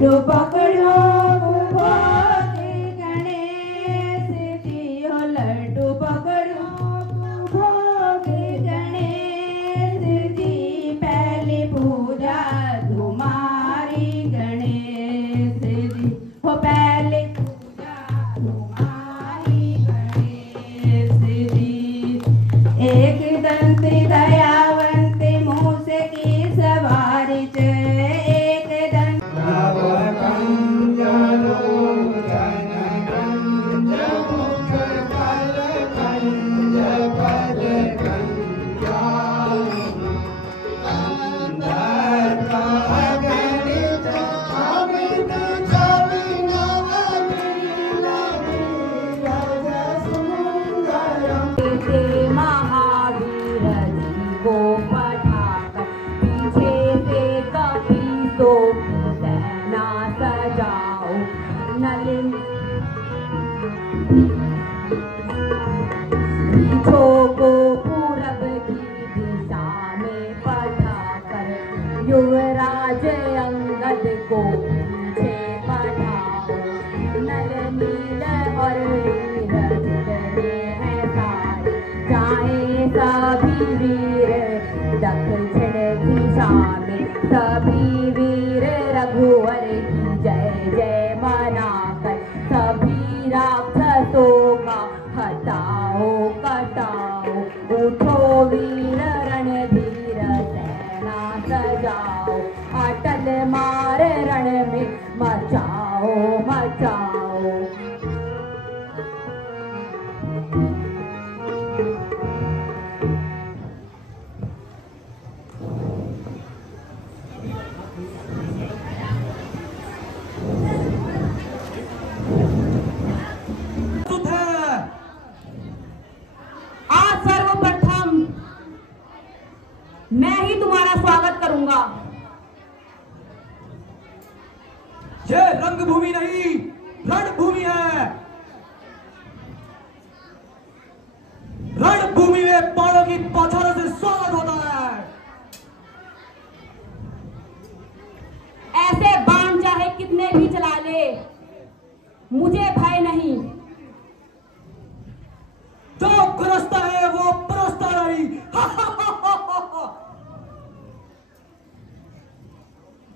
लड्डू पकड़ो भोगे गणेश जी हो, लड्डू पकड़ो भोगे गणेश जी। पहली पूजा तुम्हारी गणेश जी हो, पहली पूजा तुम्हारी गणेश जी। एक दंत दयावंत मूस की सवारी च, एक दंत महावीर जी को पठाकर पीछे से कपीसों की सेना सजाओ। नलिन पीछों को पूरब की दिशा में पठाकर युवराज अंगद को पीछे पठाओ। नल नील और वीर जितने हैं सारे जाए सभी वीर दक्षिण दिशा में। सभी वीर रघुवर की जय जय मनाकर सभी राक्षसों का हटाओ कटाओ। उठो वीर रणधीर सेना सजाओ, अटल मार रण में मचाओ मचाओ। आज सर्वप्रथम मैं ही तुम्हारा स्वागत करूंगा। ये रंगभूमि नहीं रणभूमि है। रणभूमि में बाणों की बौछारों से स्वागत होता है। ऐसे बाण चाहे कितने भी चला ले, मुझे भय नहीं। जो गरजता है वो परसता नहीं।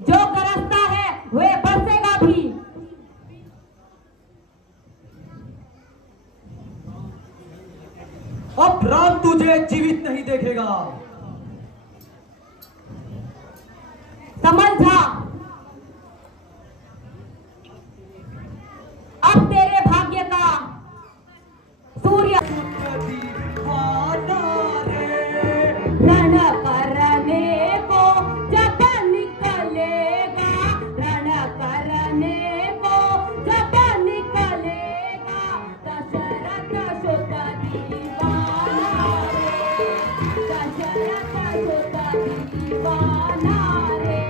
जो गरजता है वह बरसेगा भी। अब राम तुझे जीवित नहीं देखेगा। समझ जा, अब तेरे भाग्य का सूर्य रण करने को जब निकलेगा, रण करने को जब निकलेगा। दशरथ सुत दीवाना रे, दशरथ सुत दीवाना रे।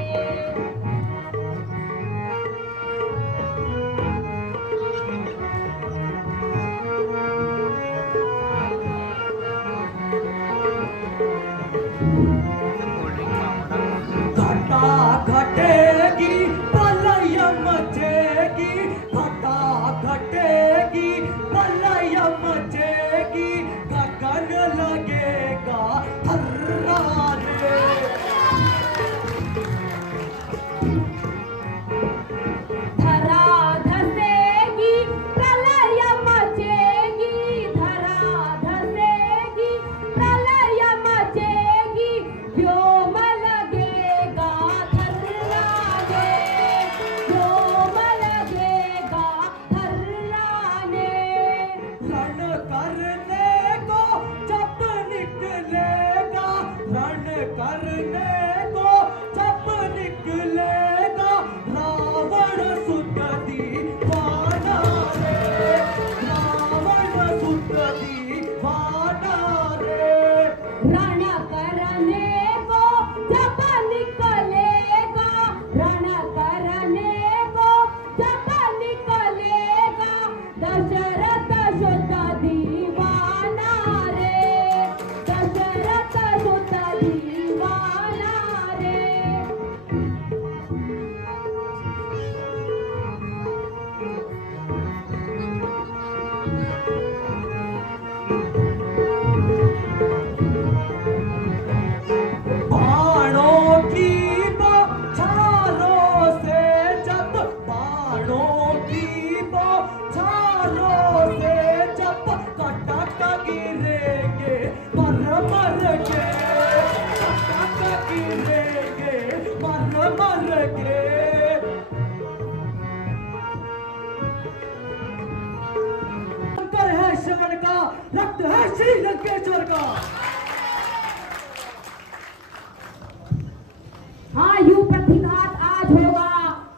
हाँ यूं प्रतिघात आज होगा,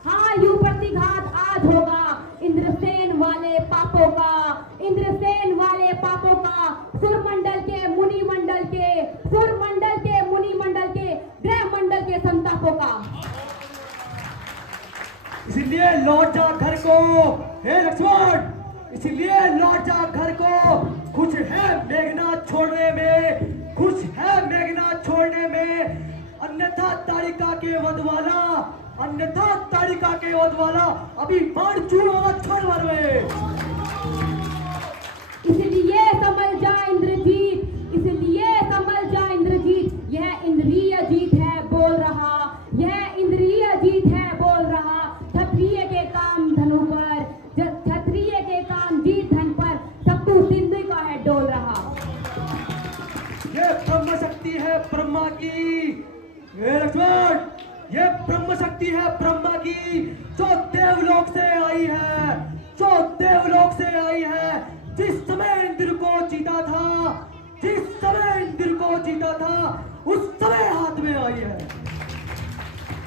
हाँ यूं प्रतिघात आज होगा इंद्रसेन वाले पापों का, इंद्रसेन वाले पापों का, सुरमंडल के मुनि मंडल के, सुरमंडल के मुनि मंडल के, ग्रह मंडल के संतापों का। इसलिए लौट जा घर को हे लक्ष्मण, इसलिए लौट जा घर को। खुश है मेघनाथ छोड़ने में, खुश है मेघनाथ छोड़ने में, अन्यथा ताड़िका के वधवाला, अन्यथा ताड़िका के वधवाला अभी बाण चूर होगा क्षण भर में। इसलिए संभल जा इंद्रजीत, इसलिए संभल जा इंद्रजीत, यह इंद्रिय जीत है बोल रहा, यह इंद्रिय जीत है बोल रहा। क्षत्रिय के काम धनु पर, क्षत्रिय के काम जीत धन पर, सत्तू सिंधु का है डोल रहा। ये ब्रह्म शक्ति है ब्रह्मा की, हे लक्ष्मण, ये ब्रह्म शक्ति है ब्रह्मा की, जो देवलोक से आई है, जो देवलोक से आई है। जिस समय इंद्र को जीता था, जिस समय इंद्र को जीता था, उस समय हाथ में आई है।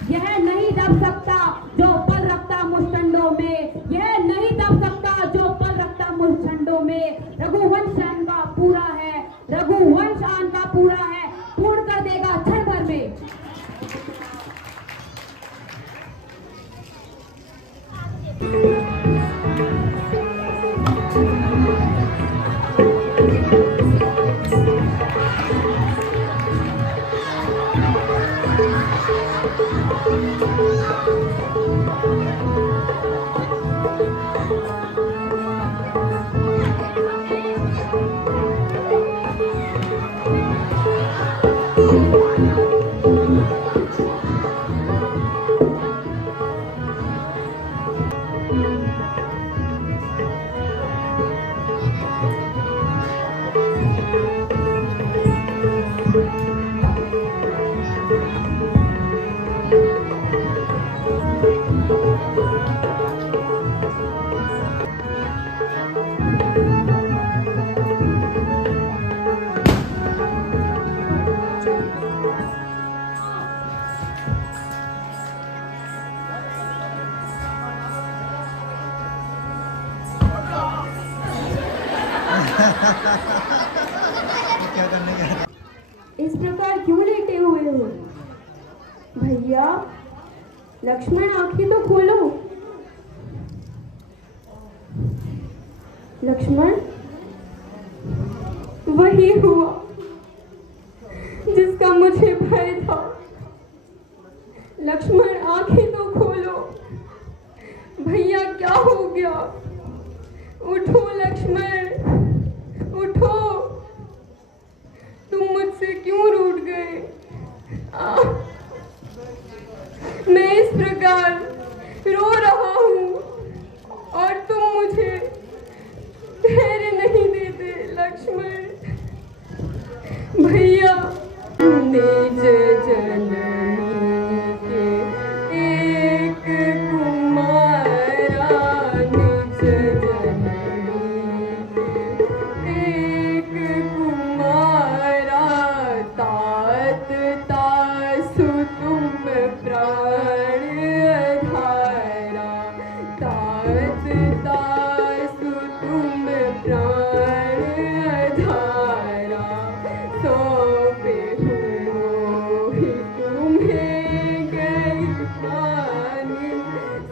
यह नहीं दब सकता जो पल रखता मुष्टंडों में, यह नहीं दब सकता जो पल रखता मुष्टंडों में। रघुवंश आन का पूरा है, रघुवंश आन का पूरा है, पूर्ण कर देगा क्षण भर में। इस प्रकार क्यों लेटे हुए हो भैया? लक्ष्मण आंखें तो खोलो। लक्ष्मण, वही हुआ जिसका मुझे भय था। लक्ष्मण आंखें तो खोलो। भैया क्या हो गया? उठो लक्ष्मण, उठो। तुम मुझसे क्यों रूठ गए? मैं इस प्रकार रो रहा हूँ और तुम मुझे धैर्य नहीं देते। लक्ष्मण भैया, निज जननी के एक कुमारा, निज जननी के एक कुमारा, तात तासु तुम प्राण धारा, तात तासु तुम प्राण धारा, सौंपे मोहि तुम्हें गई पानी,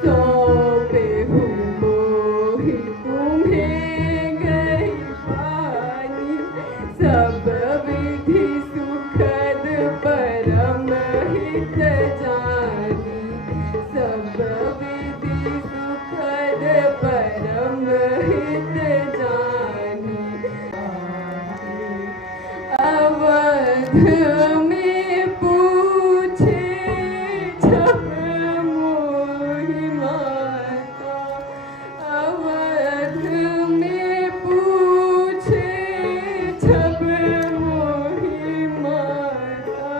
सौंपे मोहि तुम्हें गई पानी, सब विधि सुखद परम हित जानी, सब विधि सुखद परम हित जानी। अवध में पूछे जब मोहि माता, अवध में पूछे जब मोहि माता,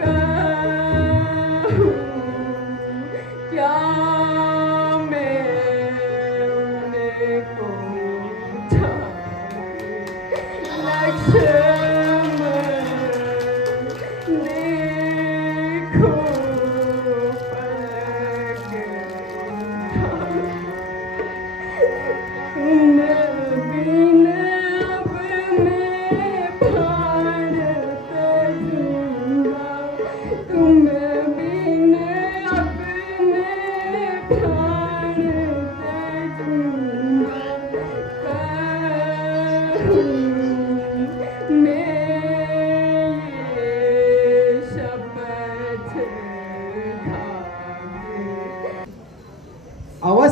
कहूँ क्या मैं उनको लक्ष्मण देखो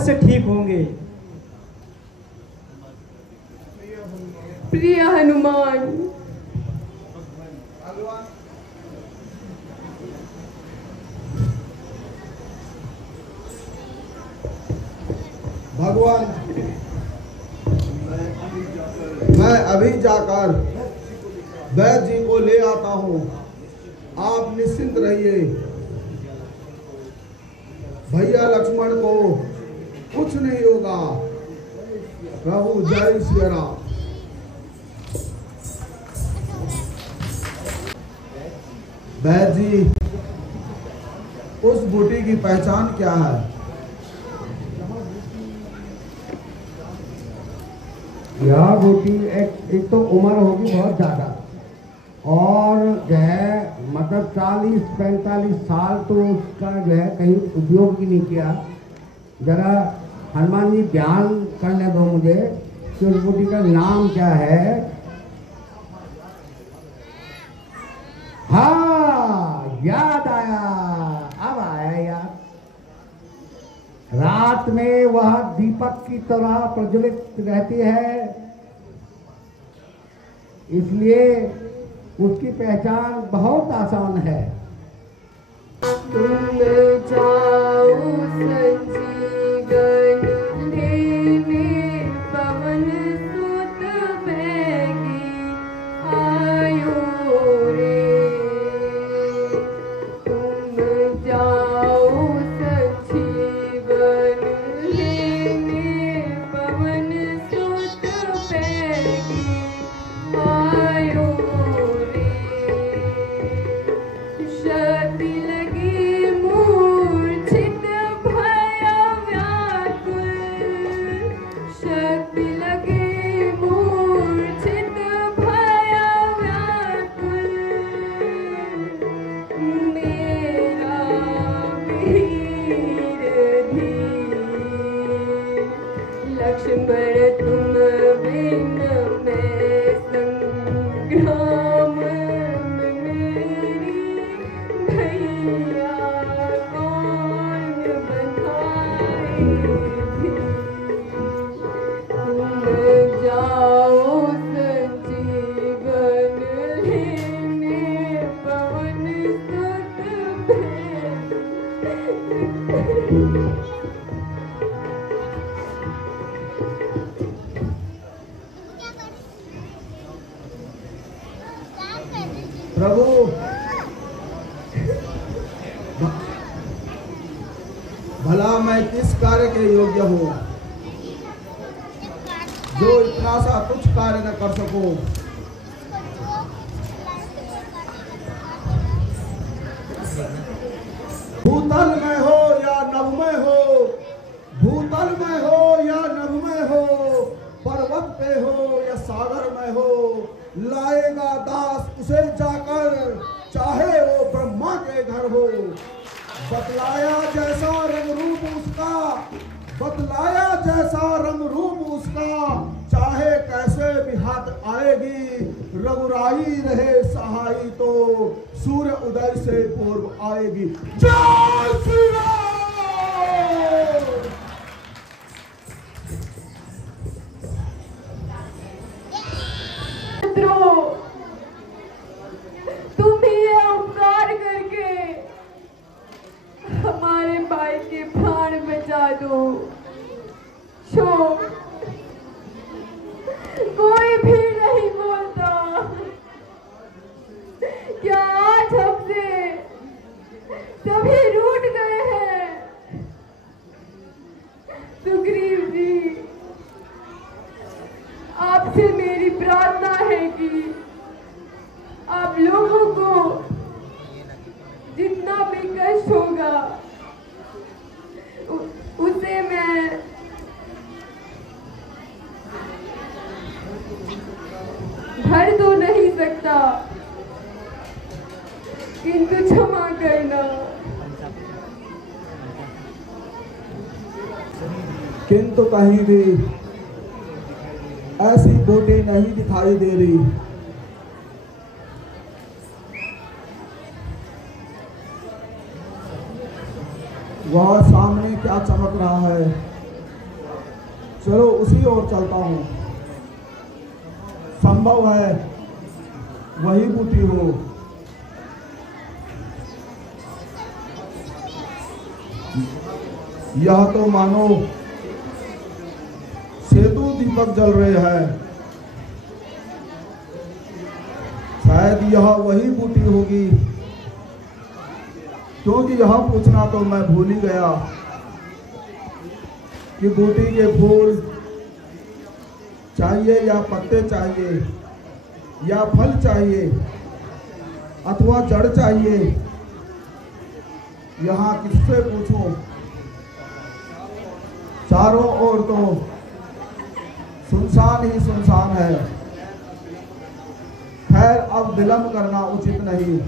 अवश्य ठीक होंगे। प्रिय हनुमान, भगवान, मैं अभी जाकर वैद्य जी को ले आता हूँ। आप निश्चिंत रहिए। भैया लक्ष्मण को कुछ नहीं होगा। प्रभु जय श्री राम। वैद्य जी, उस बूटी की पहचान क्या है? यह बूटी एक तो उम्र होगी बहुत ज़्यादा, और जो है मतलब 40-45 साल तो उसका जो है कहीं उपयोग भी नहीं किया। जरा हनुमान जी ध्यान करने दो मुझे कि उस बूटी का नाम क्या है। हाँ, याद आया, अब आया याद। रात में वह दीपक की तरह प्रज्वलित रहती है, इसलिए उसकी पहचान बहुत आसान है। तुम जाओ संजीवन लेने, पवन सुत बेगी आयो रे। तुम जाओ संजीवन लेने, पवन सुत बेगी आयो रे। शक्ति लगी मूर्छित भया व्याकुल, शक्ति लगी मूर्छित भया व्याकुल। मेरा वीर धीर, लक्ष्मण तुम बिन मैं संग्राम में मेरी भैया कौन बताए भी। तुम जाओ संजीवन लेने, पवन सुत बेगी। प्रभु, भला मैं किस कार्य के योग्य हूँ जो इतना सा तुच्छ कार्य न कर सकूं? भूतल में हो या नभ में हो, भूतल में हो या नभ में हो, पर्वत पे हो या सागर में हो, लाएगा दास उसे जाकर, चाहे वो ब्रह्मा के घर हो। बतलाया जैसा रंग रूप उसका, बतलाया जैसा रंग रूप उसका, चाहे कैसे भी हाथ आएगी, रघुराई रहे सहाई तो सूर्य उदय से पूर्व आएगी। जय श्री राम। तुम ही ये उपकार करके हमारे भाई के प्राण बचा दो। शोक कोई भी नहीं बोलता, क्या आज हमसे सभी रूठ गए हैं? सुग्रीव जी, आपसे मेरी प्रार्थना है कि आप लोगों को जितना भी कष्ट होगा उसे मैं भर तो नहीं सकता, किंतु क्षमा करना। किंतु कहीं भी ऐसी बूटी नहीं दिखाई दे रही। वह सामने क्या चमक रहा है? चलो उसी ओर चलता हूँ। संभव है वही बूटी हो। यह तो मानो सेतु दीपक जल रहे हैं। शायद यह वही बूटी होगी, क्योंकि यह पूछना तो मैं भूल ही गया कि बूटी के फूल चाहिए या पत्ते चाहिए या फल चाहिए अथवा जड़ चाहिए। यहाँ किससे पूछूं? चारों ओर तो सुनसान ही सुनसान है। खैर, अब विलंब करना उचित नहीं।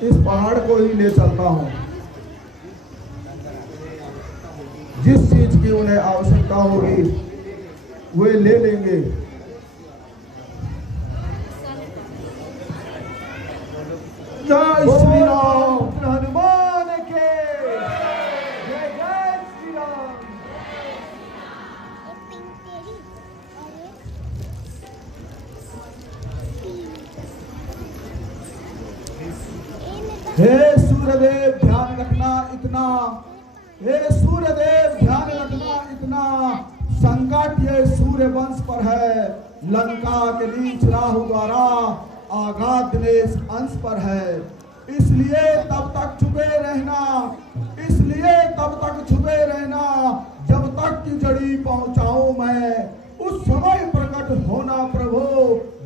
इस पहाड़ को ही ले चलता हूँ। जिस चीज की उन्हें आवश्यकता होगी वे ले लेंगे। जय श्री राम, हनुमान के जय। जय श्री राम। हे सूर्यदेव ध्यान रखना इतना, हे सूर्यदेव ध्यान रखना इतना, संकट ये सूर्य वंश पर है। लंका के नीच राहु द्वारा आघात दिनेश अंश पर है। इसलिए तब तक छुपे रहना, इसलिए तब तक छुपे रहना जब तक की जड़ी पहुंचाऊं मैं। उस समय प्रकट होना प्रभु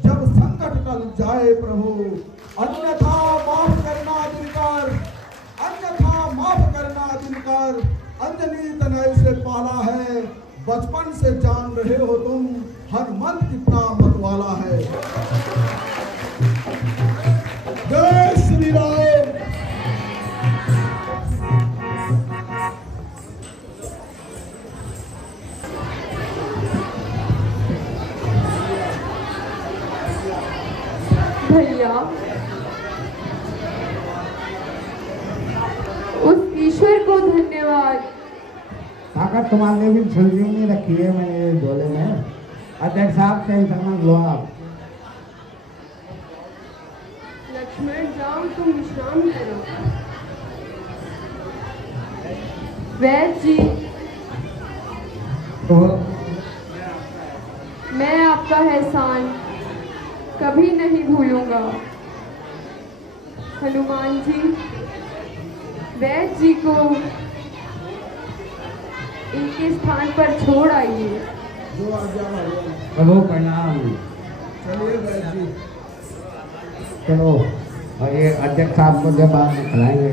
जब संकट टल जाए प्रभु। अन्यथा माफ करना दिनकर, अन्यथा माफ करना दिनकर। अंजनी तनय से पाला है, बचपन से जान रहे हो तुम हनुमंत कितना मतवाला है। जय श्री राम। भैया, उस ईश्वर को धन्यवाद। ताकत तुम्हारे भी संजीवनी रखी है मैंने झोले में। अध्यक्ष साहब टेंशन मत लो आप। लक्ष्मण जाओ, तुम विश्राम करो। वैद्य जी, तो मैं आपका एहसान कभी नहीं भूलूंगा। हनुमान जी, वैद्य जी को इनके स्थान पर छोड़ आइए। जो आज्ञा भगवान। प्रभु प्रणाम। चलिए वैद्य जी। चलो, और ये अध्यक्ष साहब को जब आप खिलाएंगे।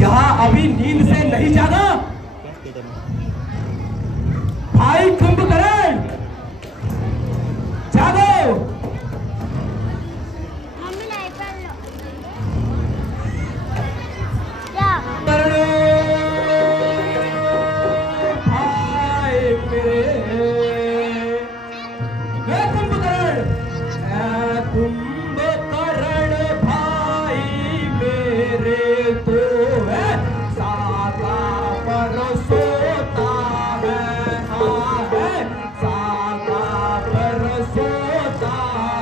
यहाँ अभी नींद से नहीं जागा भाई कुंभकर्ण, जागो। भाई मेरे, कुंभकर्ण, कुंभकर्ण भाई मेरे तो है सागा पर सोता है। हाँ है सागा पर सोता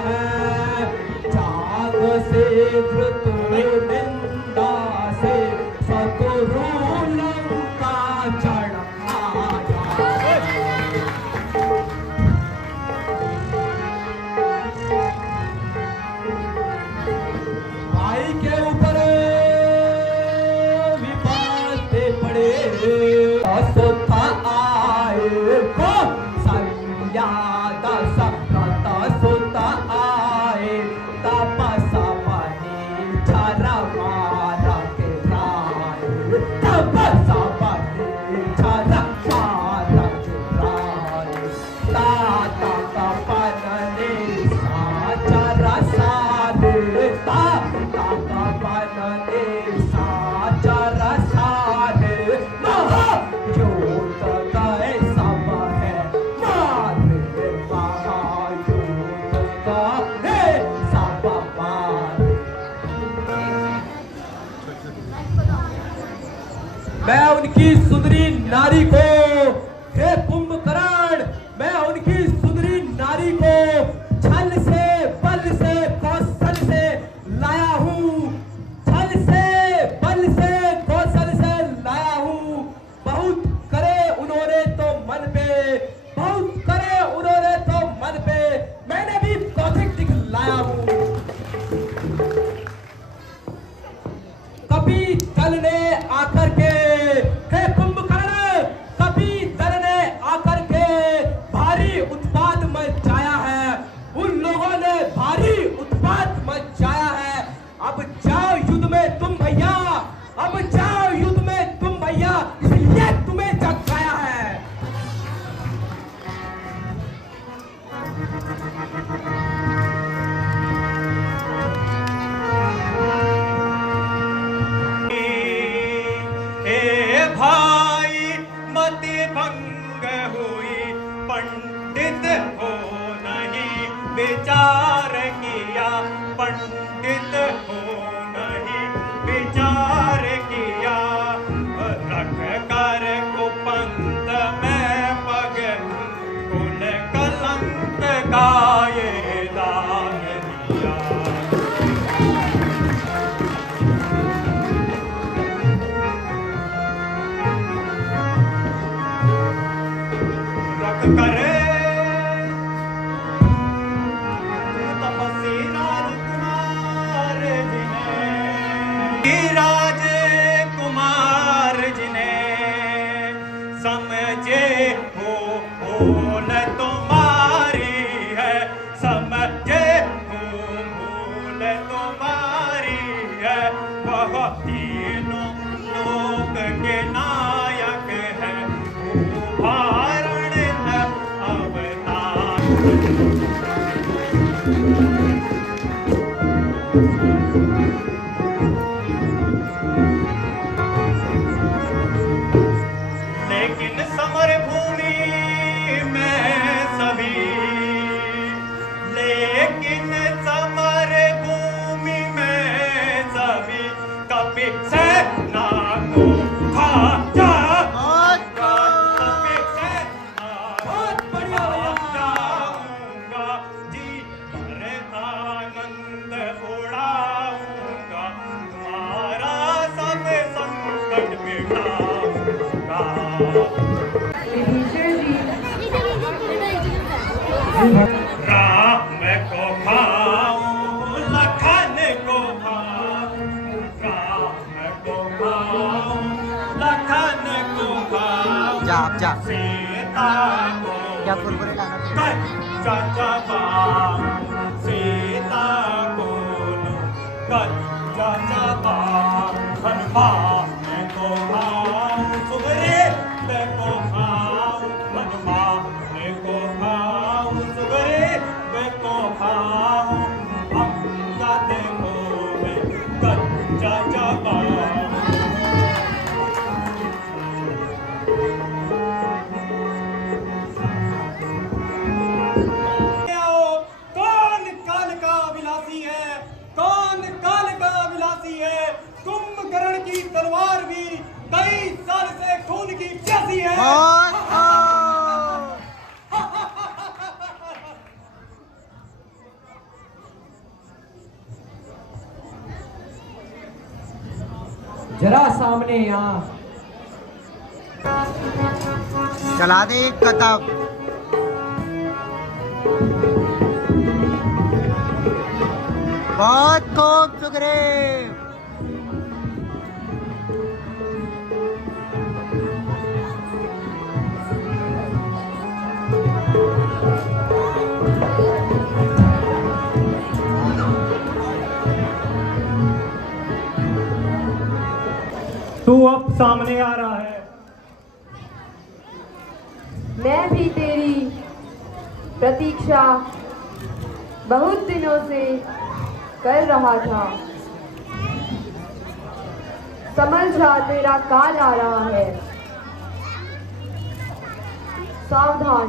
है। जाग से धृत निंदा से शत्रु लंका चढ़ आया। भाई के ऊपर विपत्ति पड़े, असुता आए को संज्ञात सभ्रत सुता आए। तपसा बनी मैं उनकी सुंदरी नारी को, हे कुंभकर्ण, मैं उनकी सुंदरी नारी को छल से, बल से, कौशल से लाया हूँ, छल से, बल से, कौशल से लाया हूँ। बहुत करे उन्होंने तो मन पे, बहुत करे उन्होंने तो मन पे, मैंने भी कौशिक दिखलाया हूँ। कभी दल ने आकर के, हे कुंभकर्ण, कभी दल ने आकर के भारी उत्पात मचाया है, उन लोगों ने भारी उत्पात मचाया है। अब जाओ युद्ध में तुम भैया, अब जाओ युद्ध में तुम भैया, इसलिए तुम्हें जगाया है। भाई मति भंग हुई, पंडित हो नहीं विचार किया, पंडित हो नहीं विचार किया, रख कर कुपंथ में पग कुल कलंक का ये दाग दिया। करे तपस्वी राजकुमार जिन्हें समझे हो भूल तुम्हारी है, समझे हो भूल तुम्हारी है, वह तीनों लोक के नायक है, लेकिन समर भूमि में सभी, लेकिन समर भूमि में सभी कभी सेना को खा जा, राम को भाऊं लखन को भाऊं, राम को भाऊं लखन को भाऊं, जा सीता को क्या कच्चा भाऊं, सीता को कच्चा भाऊं, हनुमान को भाऊं, सुग्रीव को भाऊं, हनुमान को भाऊं, सुग्रीव को भाऊं, अंगद को मैं कच्चा भाऊं। कौन काल का विलासी है, कौन काल का विलासी है, कुंभकर्ण की तलवार भी 23 साल से खून की प्यासी है। जरा सामने यहाँ चला दे एक कदम। बहुत खूब सुग्रीव। तू अब सामने आ रहा है। मैं भी तेरी प्रतीक्षा बहुत दिनों से कर रहा था। समझ जा तेरा काल आ रहा है, सावधान।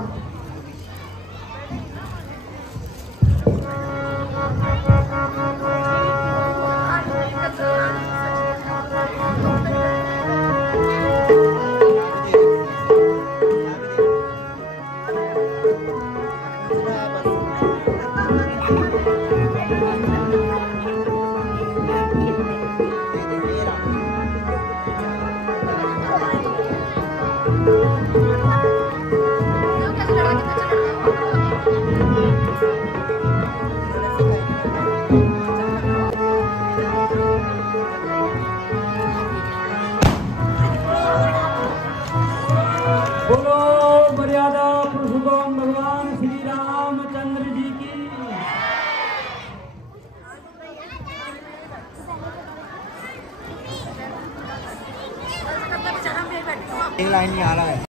बोलो मर्यादा पुरुषोत्तम भगवान श्री रामचंद्र जी की। एक लाइन नहीं आ रहा है।